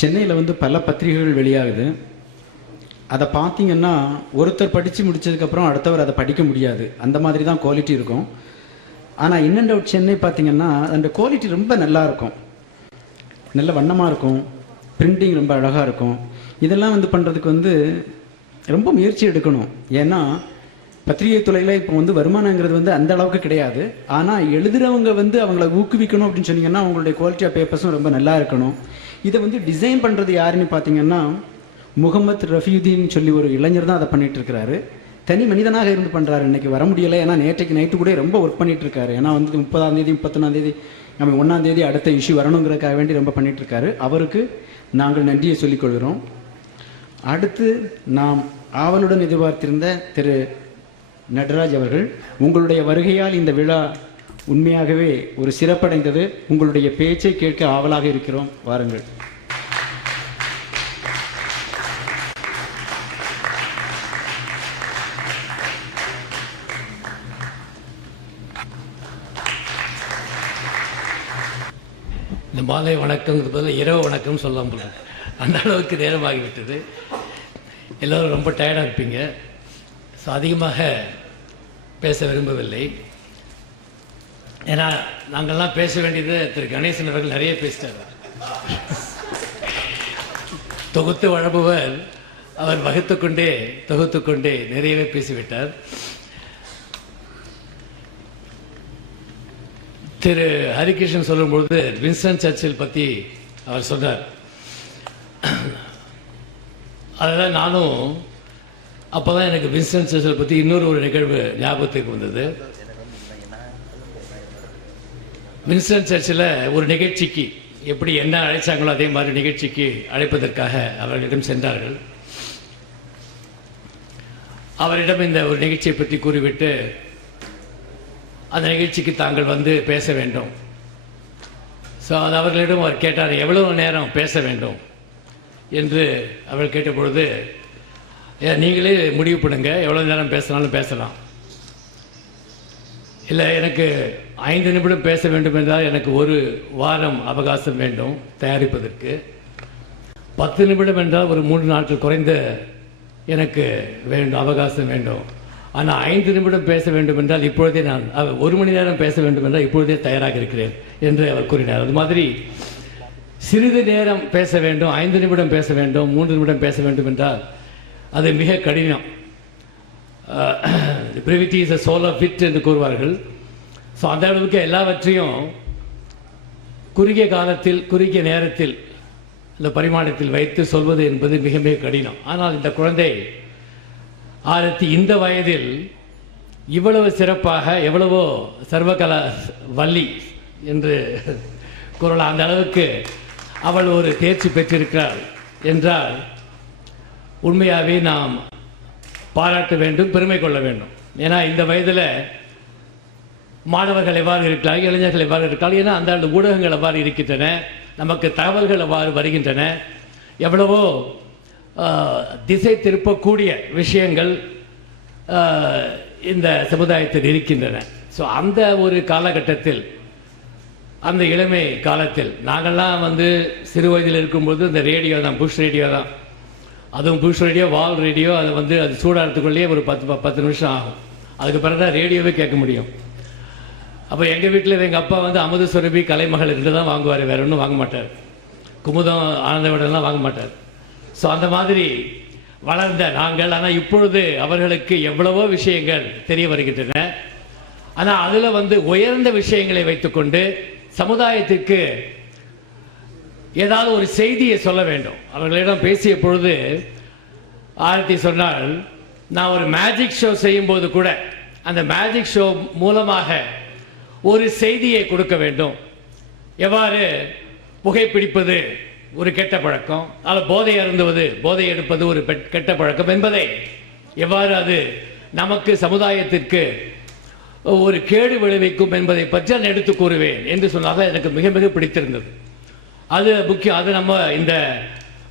சென்னையில் வந்து பல பத்திரிகைகள் வெளியாகுது. அதை பார்த்தீங்கன்னா ஒருத்தர் படித்து முடித்ததுக்கப்புறம் அடுத்தவர் அதை படிக்க முடியாது. அந்த மாதிரி தான் குவாலிட்டி இருக்கும். ஆனால் இன் அண்ட் அவுட் சென்னை பார்த்தீங்கன்னா அந்த குவாலிட்டி ரொம்ப நல்லா இருக்கும், நல்ல வண்ணமாக இருக்கும், பிரிண்டிங் ரொம்ப அழகாக இருக்கும். இதெல்லாம் வந்து பண்ணுறதுக்கு வந்து ரொம்ப முயற்சி எடுக்கணும். ஏன்னா பத்திரிகை துறையில் இப்போ வந்து வருமானங்கிறது வந்து அந்த அளவுக்கு கிடையாது. ஆனால் எழுதுகிறவங்க வந்து அவங்கள ஊக்குவிக்கணும் அப்படின்னு சொன்னீங்கன்னா அவங்களுடைய குவாலிட்டி ஆஃப் பேப்பர்ஸும் ரொம்ப நல்லா இருக்கணும். இதை வந்து டிசைன் பண்ணுறது யாருன்னு பார்த்தீங்கன்னா முகமது ரஃபியுதீன் சொல்லி ஒரு இளைஞர் தான் அதை பண்ணிகிட்டு இருக்கிறாரு. தனி மனிதனாக இருந்து பண்ணுறாரு. இன்றைக்கி வர முடியலை, ஏன்னா நேற்றைக்கு நைட்டு கூட ரொம்ப ஒர்க் பண்ணிகிட்ருக்காரு. ஏன்னா வந்து 30ஆம் தேதி 31ஆம் தேதி நம்ம 1ஆம் தேதி அடுத்த இஷ்யூ வரணுங்கிறதுக்காக வேண்டி ரொம்ப பண்ணிகிட்ருக்காரு. அவருக்கு நாங்கள் நன்றியை சொல்லிக்கொள்கிறோம். அடுத்து நாம் ஆவலுடன் எதிர்பார்த்திருந்த திரு நடராஜ் அவர்கள், உங்களுடைய வருகையால் இந்த விழா உண்மையாகவே ஒரு சிறப்படைந்தது. உங்களுடைய பேச்சை கேட்க ஆவலாக இருக்கிறோம். வாருங்கள். இந்த மாலை வணக்கங்கிறது பதில் இரவு வணக்கம் சொல்லலாம் போல, அந்த அளவுக்கு நேரமாகிவிட்டது. எல்லோரும் ரொம்ப டயர்டாக இருப்பீங்க. ஸோ அதிகமாக பேச விரும்பவில்லை. ஏன்னா நாங்கள்லாம் பேச வேண்டியது திரு கணேசன் அவர்கள் நிறைய பேசிட்டார். தொகுத்து வழங்குவர் அவர் தொகுத்துக்கொண்டே நிறையவே பேசிவிட்டார். திரு ஹரிகிருஷ்ணன் சொல்லும்பொழுது வின்ஸ்டன் சர்ச்சில் பற்றி அவர் சொன்னார். அதெல்லாம் நானும் அப்போ தான் எனக்கு வின்ஸ்டன் சர்ச்சில் பற்றி இன்னொரு நிகழ்வு ஞாபகத்துக்கு வந்தது. வின்ஸ்டன் சர்ச்சில் ஒரு நிகழ்ச்சிக்கு எப்படி என்ன அழைச்சாங்களோ அதே மாதிரி நிகழ்ச்சிக்கு அழைப்பதற்காக அவர்களிடம் சென்றார்கள். அவரிடம் இந்த ஒரு நிகழ்ச்சியை பற்றி கூறிவிட்டு அந்த நிகழ்ச்சிக்கு தாங்கள் வந்து பேச வேண்டும். ஸோ அது அவர்களிடம் அவர் கேட்டார், எவ்வளவு நேரம் பேச வேண்டும் என்று அவர் கேட்டபொழுது, நீங்களே முடிவு பண்ணுங்க, எவ்வளோ நேரம் பேசினாலும் பேசலாம். இல்லை, எனக்கு 5 நிமிடம் பேச வேண்டும் என்றால் எனக்கு 1 வாரம் அவகாசம் வேண்டும் தயாரிப்பதற்கு. 10 நிமிடம் என்றால் ஒரு 3 நாட்கள் குறைந்த எனக்கு வேண்டும், அவகாசம் வேண்டும். ஆனால் 5 நிமிடம் பேச வேண்டும் என்றால் இப்பொழுதே நான் 1 மணி நேரம் பேச வேண்டும் என்றால் இப்பொழுதே தயாராக இருக்கிறேன் என்று அவர் கூறினார். அது மாதிரி சிறிது நேரம் பேச வேண்டும், 5 நிமிடம் பேச வேண்டும், 3 நிமிடம் பேச வேண்டும் என்றால் அது மிக கடினம். Brevity is a soul of wit என்று கூறுவார்கள். ஸோ அந்த அளவுக்கு எல்லாவற்றையும் குறுகிய காலத்தில் குறுகிய நேரத்தில் இந்த பரிமாணத்தில் வைத்து சொல்வது என்பது மிக மிக கடினம். ஆனால் இந்த குழந்தை ஆரத்தி இந்த வயதில் இவ்வளவு சிறப்பாக, எவ்வளவோ சர்வகல வள்ளி என்று கூறலாம், அந்த அளவுக்கு அவள் ஒரு தேர்ச்சி பெற்றிருக்கிறாள் என்றால் உண்மையாகவே நாம் பாராட்ட வேண்டும், பெருமை கொள்ள வேண்டும். ஏன்னா இந்த வயதில் மாணவர்கள் எவ்வாறு இருக்கிறார்கள், இளைஞர்கள் எவ்வாறு இருக்கிறார்கள், ஏன்னா அந்த ஊடகங்கள் எவ்வாறு இருக்கின்றன, நமக்கு தகவல்கள் எவ்வாறு வருகின்றன, எவ்வளவோ திசை திருப்பக்கூடிய விஷயங்கள் இந்த சமுதாயத்தில் இருக்கின்றன. ஸோ அந்த ஒரு காலகட்டத்தில், அந்த இளமை காலத்தில் நாங்கள்லாம் வந்து சிறு வயதில் இருக்கும்போது இந்த ரேடியோ தான், புஷ் ரேடியோ தான். அதுவும் புஷ் ரேடியோ, வால் ரேடியோ. அது சூடாகிறதுக்குள்ளேயே ஒரு 10 நிமிஷம் ஆகும். அதுக்கு பிறகு தான் ரேடியோவே கேட்க முடியும். அப்போ எங்கள் வீட்டில் எங்கள் அப்பா வந்து அமுத சுரபி, கலைமகள் 2 தான் வாங்குவார், வேற ஒன்றும் வாங்க மாட்டார். குமுதம், ஆனந்த விடலாம் வாங்க மாட்டார். ஸோ அந்த மாதிரி வளர்ந்த நாங்கள், ஆனால் இப்பொழுது அவர்களுக்கு எவ்வளவோ விஷயங்கள் தெரிய வருகின்றன. ஆனால் அதில் வந்து உயர்ந்த விஷயங்களை வைத்துக்கொண்டு சமுதாயத்திற்கு ஏதாவது ஒரு செய்தியை சொல்ல வேண்டும். அவர்களிடம் பேசிய பொழுது ஆரத்தி சொன்னால், நான் ஒரு மேஜிக் ஷோ செய்யும்போது கூட அந்த மேஜிக் ஷோ மூலமாக ஒரு செய்தியை கொடுக்க வேண்டும். எவ்வாறு புகைப்பிடிப்பது ஒரு கெட்ட பழக்கம், அதில் போதை அருந்துவது, போதை எடுப்பது ஒரு கெட்ட பழக்கம் என்பதை எவ்வாறு அது நமக்கு சமுதாயத்திற்கு ஒரு கேடு விளைவிக்கும் என்பதை பற்றி நான் எடுத்து கூறுவேன் என்று சொன்னாக எனக்கு மிக மிக பிடித்திருந்தது. அது முக்கியம். அது நம்ம இந்த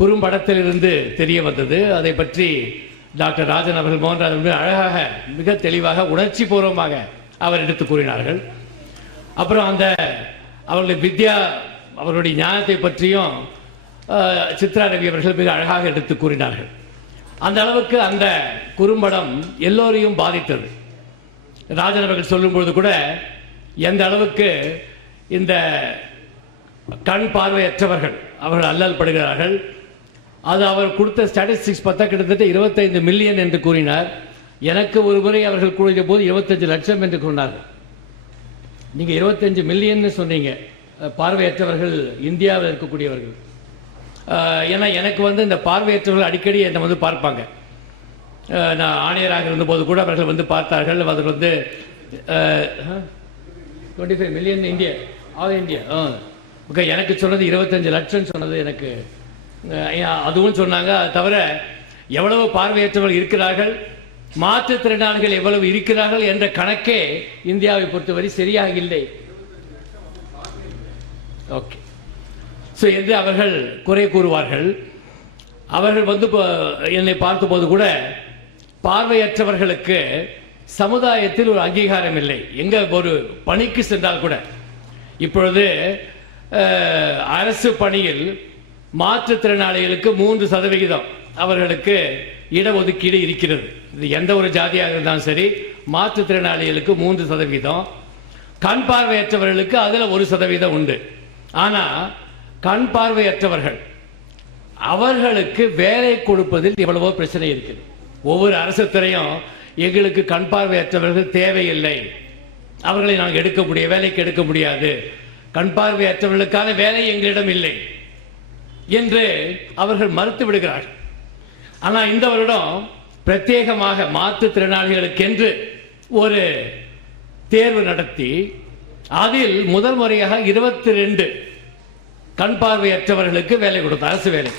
குறும்படத்திலிருந்து தெரிய வந்தது. அதை பற்றி டாக்டர் ராஜன் அவர்கள், மோகன்ராஜ் அவர்கள் அழகாக, மிக தெளிவாக, உணர்ச்சி பூர்வமாக அவர் எடுத்து கூறினார்கள். அப்புறம் அந்த அவர்களுடைய வித்யா, அவருடைய ஞானத்தை பற்றியும் சித்ரா ரவி அவர்கள் மிக அழகாக எடுத்து கூறினார்கள். அந்த அளவுக்கு அந்த குறும்படம் எல்லோரையும் பாதித்தது. ராஜன் அவர்கள் சொல்லும்பொழுது கூட எந்த அளவுக்கு இந்த கண் பார்வையற்றவர்கள் அவர்கள் அல்லல் படுகிறார்கள். அது அவர் கொடுத்த ஸ்டாட்டிஸ்டிக்ஸ் பார்த்தா கிட்டத்தட்ட 25 மில்லியன் என்று கூறினார். எனக்கு ஒரு முறை அவர்கள் கூறிய போது 25 லட்சம் என்று சொன்னார்கள். நீங்கள் 25 மில்லியன் சொன்னீங்க பார்வையற்றவர்கள் இந்தியாவில் இருக்கக்கூடியவர்கள். ஏன்னா எனக்கு இந்த பார்வையற்றவர்கள் அடிக்கடி என்னை பார்ப்பாங்க. நான் ஆணையராக இருந்தபோது கூட அவர்கள் பார்த்தார்கள். அவர் 25 million India all India. Okay, எனக்கு சொன்னது 25 லட்சம் சொன்னது எனக்கு அதுவும் சொன்னாங்க. அது தவிர எவ்வளவு பார்வையற்றவர்கள் இருக்கிறார்கள், மாற்றுத்திறனாளிகள் எவ்வளவு இருக்கிறார்கள் என்ற கணக்கே இந்தியாவை பொறுத்தவரை சரியாக இல்லை. ஓகே, ஸோ என்று அவர்கள் குறை கூறுவார்கள். அவர்கள் என்னை பார்த்தபோது கூட பார்வையற்றவர்களுக்கு சமுதாயத்தில் ஒரு அங்கீகாரம் இல்லை. எங்க ஒரு பணிக்கு சென்றால் கூட இப்பொழுது அரசு பணியில் மாற்றுத்திறனாளிகளுக்கு 3% அவர்களுக்கு இடஒதுக்கீடு இருக்கிறது. இது எந்த ஒரு ஜாதியாக இருந்தாலும் சரி, மாற்றுத்திறனாளிகளுக்கு 3%, கண் பார்வையற்றவர்களுக்கு அதில் 1% உண்டு. ஆனால் கண் பார்வையற்றவர்கள் அவர்களுக்கு வேலை கொடுப்பதில் எவ்வளவோ பிரச்சனை இருக்குது. ஒவ்வொரு அரசு துறையும் எங்களுக்கு கண் பார்வையற்றவர்கள் தேவையில்லை, அவர்களை நாங்கள் வேலைக்கு எடுக்க முடியாது, கண் பார்வையற்றவர்களுக்கான வேலை எங்களிடம் இல்லை என்று அவர்கள் மறுத்து விடுகிறார்கள். ஆனால் இந்த வருடம் பிரத்யேகமாக மாற்றுத்திறனாளிகளுக்கென்று ஒரு தேர்வு நடத்தி அதில் முதல் முறையாக 22 கண் பார்வையற்றவர்களுக்கு வேலை கொடுத்த அரசு வேலை.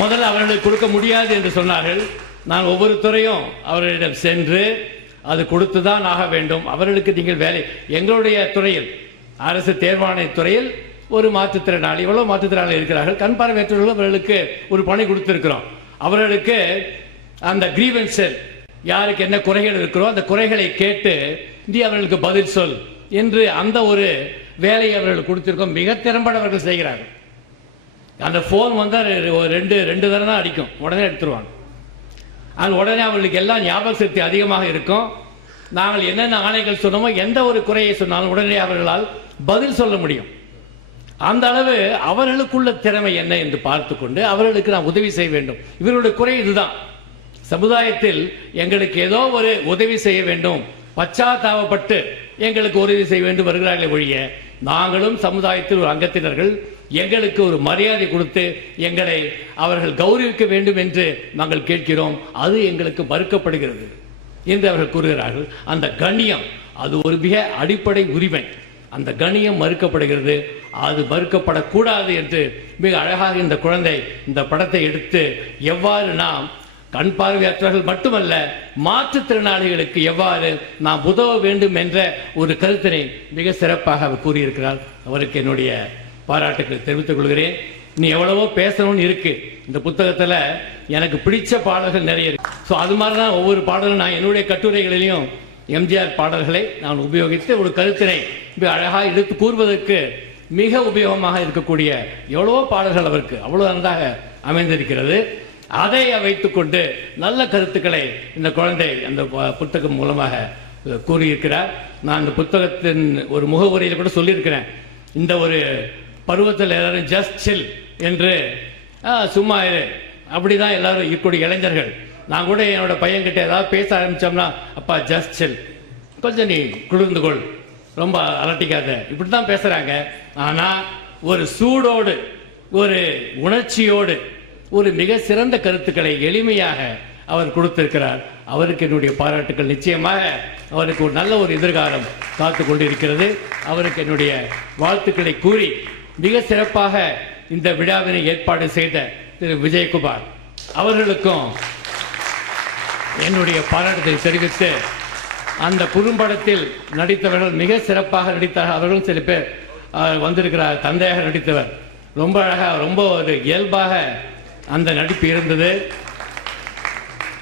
முதல்ல அவர்களுக்கு கொடுக்க முடியாது என்று சொன்னார்கள். நான் ஒவ்வொரு துறையும் அவர்களிடம் சென்று அது கொடுத்துதான் ஆக வேண்டும், அவர்களுக்கு நீங்கள் வேலை. எங்களுடைய துறையில் அரசு தேர்வாணைய துறையில் ஒரு மாற்றுத்திறனாளி, இவ்வளவு மாற்றுத்திறனாளி இருக்கிறார்கள், கண் பார்வையற்றவர்கள் அவர்களுக்கு ஒரு பணி கொடுத்திருக்கிறோம். அவர்களுக்கு அந்த கிரீவன்ஸ் யாருக்கு என்ன குறைகள் இருக்கிறோ அந்த குறைகளை கேட்டு நீ அவர்களுக்கு பதில் சொல் என்று அந்த ஒரு வேலையை அவர்கள் கொடுத்திருக்கோம். மிக திறம்பட அவர்கள் செய்கிறார்கள். அந்த போன் வந்தால் ரெண்டு தடவை தான் அடிக்கும், உடனே எடுத்துருவாங்க. அது உடனே அவர்களுக்கு எல்லாம் ஞாபக சக்தி அதிகமாக இருக்கும். நாங்கள் என்னென்ன ஆணைகள் சொன்னோமோ எந்த ஒரு குறையை சொன்னாலும் உடனே அவர்களால் பதில் சொல்ல முடியும். அந்த அளவு அவர்களுக்குள்ள திறமை என்ன என்று பார்த்து கொண்டு அவர்களுக்கு நாம் உதவி செய்ய வேண்டும். இவர்களுடைய குறை இதுதான், சமுதாயத்தில் எங்களுக்கு ஏதோ ஒரு உதவி செய்ய வேண்டும், பச்சாத்தாபப்பட்டு எங்களுக்கு உதவி செய்ய வேண்டும் வருகிறார்களே ஒழிய நாங்களும் சமுதாயத்தில் ஒரு அங்கத்தினர்கள், எங்களுக்கு ஒரு மரியாதை கொடுத்து எங்களை அவர்கள் கௌரவிக்க வேண்டும் என்று நாங்கள் கேட்கிறோம். அது எங்களுக்கு மறுக்கப்படுகிறது என்று அவர்கள் கூறுகிறார்கள். அந்த கண்ணியம் அது ஒரு மிக அடிப்படை உரிமை. அந்த கண்ணியம் மறுக்கப்படுகிறது, அது மறுக்கப்படக்கூடாது என்று மிக அழகாக இந்த குழந்தை இந்த படத்தை எடுத்து எவ்வாறு நாம் கண் பார்வையற்றவர்கள் மட்டுமல்ல மாற்றுத்திறனாளிகளுக்கு எவ்வாறு நாம் உதவ வேண்டும் என்ற ஒரு கருத்தினை மிக சிறப்பாக அவர் கூறியிருக்கிறார். அவருக்கு என்னுடைய பாராட்டுக்களை தெரிவித்துக் கொள்கிறேன். நீ எவ்வளவோ பேசணும்னு இருக்கு. இந்த புத்தகத்தில் எனக்கு பிடிச்ச பாடல்கள் நிறைய இருக்கு. ஸோ அது மாதிரி தான் ஒவ்வொரு பாடலும் நான் என்னுடைய கட்டுரைகளிலையும் எம்ஜிஆர் பாடல்களை நான் உபயோகித்து ஒரு கருத்தினை மிக அழகாக எடுத்து கூறுவதற்கு மிக உபயோகமாக இருக்கக்கூடிய எவ்வளவோ பாடல்கள் அவருக்கு அவ்வளவு நன்றாக அமைந்திருக்கிறது. அதை வைத்துக்கொண்டு நல்ல கருத்துக்களை இந்த குழந்தை அந்த புத்தகம் மூலமாக கூறியிருக்கிறார். நான் இந்த புத்தகத்தின் ஒரு முகவுரையில் கூட சொல்லியிருக்கிறேன். இந்த ஒரு பருவத்தில் எல்லாரும் ஜஸ்ட் சில் என்று சும்மா அப்படிதான் எல்லாரும் இருக்கக்கூடிய இளைஞர்கள். நான் கூட என்னோட பையன்கிட்ட ஏதாவது பேச ஆரம்பிச்சோம்னா, அப்பா ஜஸ்ட் சில், கொஞ்சம் நீ குளிர்ந்து கொள், ரொம்ப அலட்டிக்காத, இப்படி தான் பேசுறாங்க. ஆனா ஒரு சூடோடு ஒரு உணர்ச்சியோடு ஒரு மிக சிறந்த கருத்துக்களை எளிமையாக அவர் கொடுத்திருக்கிறார். அவருக்கு என்னுடைய பாராட்டுக்கள். நிச்சயமாக அவருக்கு ஒரு நல்ல ஒரு எதிர்காலம் காத்து கொண்டிருக்கிறது. அவருக்கு என்னுடைய வாழ்த்துக்களை கூறி மிக சிறப்பாக இந்த விழாவினை ஏற்பாடு செய்த திரு விஜயகுமார் அவர்களுக்கும் என்னுடைய பாராட்டுத்தை தெரிவித்து, அந்த குறும்படத்தில் நடித்தவர்கள் மிக சிறப்பாக நடித்தார்கள். அவர்களும் சில பேர் வந்திருக்கிறார். தந்தையாக நடித்தவர் ரொம்ப அழகாக, ரொம்ப ஒரு இயல்பாக அந்த நடிப்பு இருந்தது.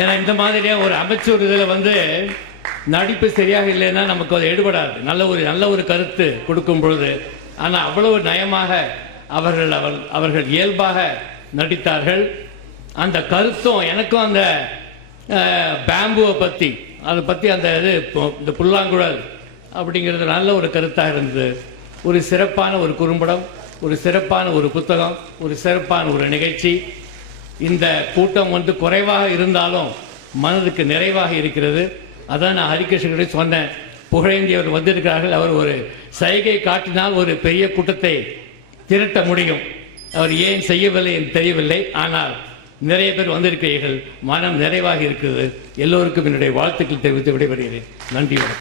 ஏன்னா இந்த மாதிரியே ஒரு அமைச்சர் இதில் நடிப்பு சரியாக இல்லைன்னா நமக்கு அது எடுபடாது. நல்ல ஒரு கருத்து கொடுக்கும் பொழுது. ஆனால் அவ்வளவு நயமாக அவர்கள் இயல்பாக நடித்தார்கள். அந்த கருத்தும் எனக்கும் அந்த பேம்புவை பற்றி அதை பற்றி அந்த இந்த புல்லாங்குழல் அப்படிங்கிறது நல்ல ஒரு கருத்தாக இருந்தது. ஒரு சிறப்பான ஒரு குறும்படம், ஒரு சிறப்பான ஒரு புத்தகம், ஒரு சிறப்பான ஒரு நிகழ்ச்சி. இந்த கூட்டம் குறைவாக இருந்தாலும் மனதுக்கு நிறைவாக இருக்கிறது. அதான் நான் ஹரிகிருஷ்ணனை சொன்னேன், புகழேந்தி அவர் வந்திருக்கிறார்கள், அவர் ஒரு சைகை காட்டினால் ஒரு பெரிய கூட்டத்தை திரட்ட முடியும். அவர் ஏன் செய்யவில்லை என்று தெரியவில்லை. ஆனால் நிறைய பேர் வந்திருக்கிறீர்கள், மனம் நிறைவாக இருக்கிறது. எல்லோருக்கும் என்னுடைய வாழ்த்துக்கள் தெரிவித்து விடைபெறுகிறேன். நன்றி.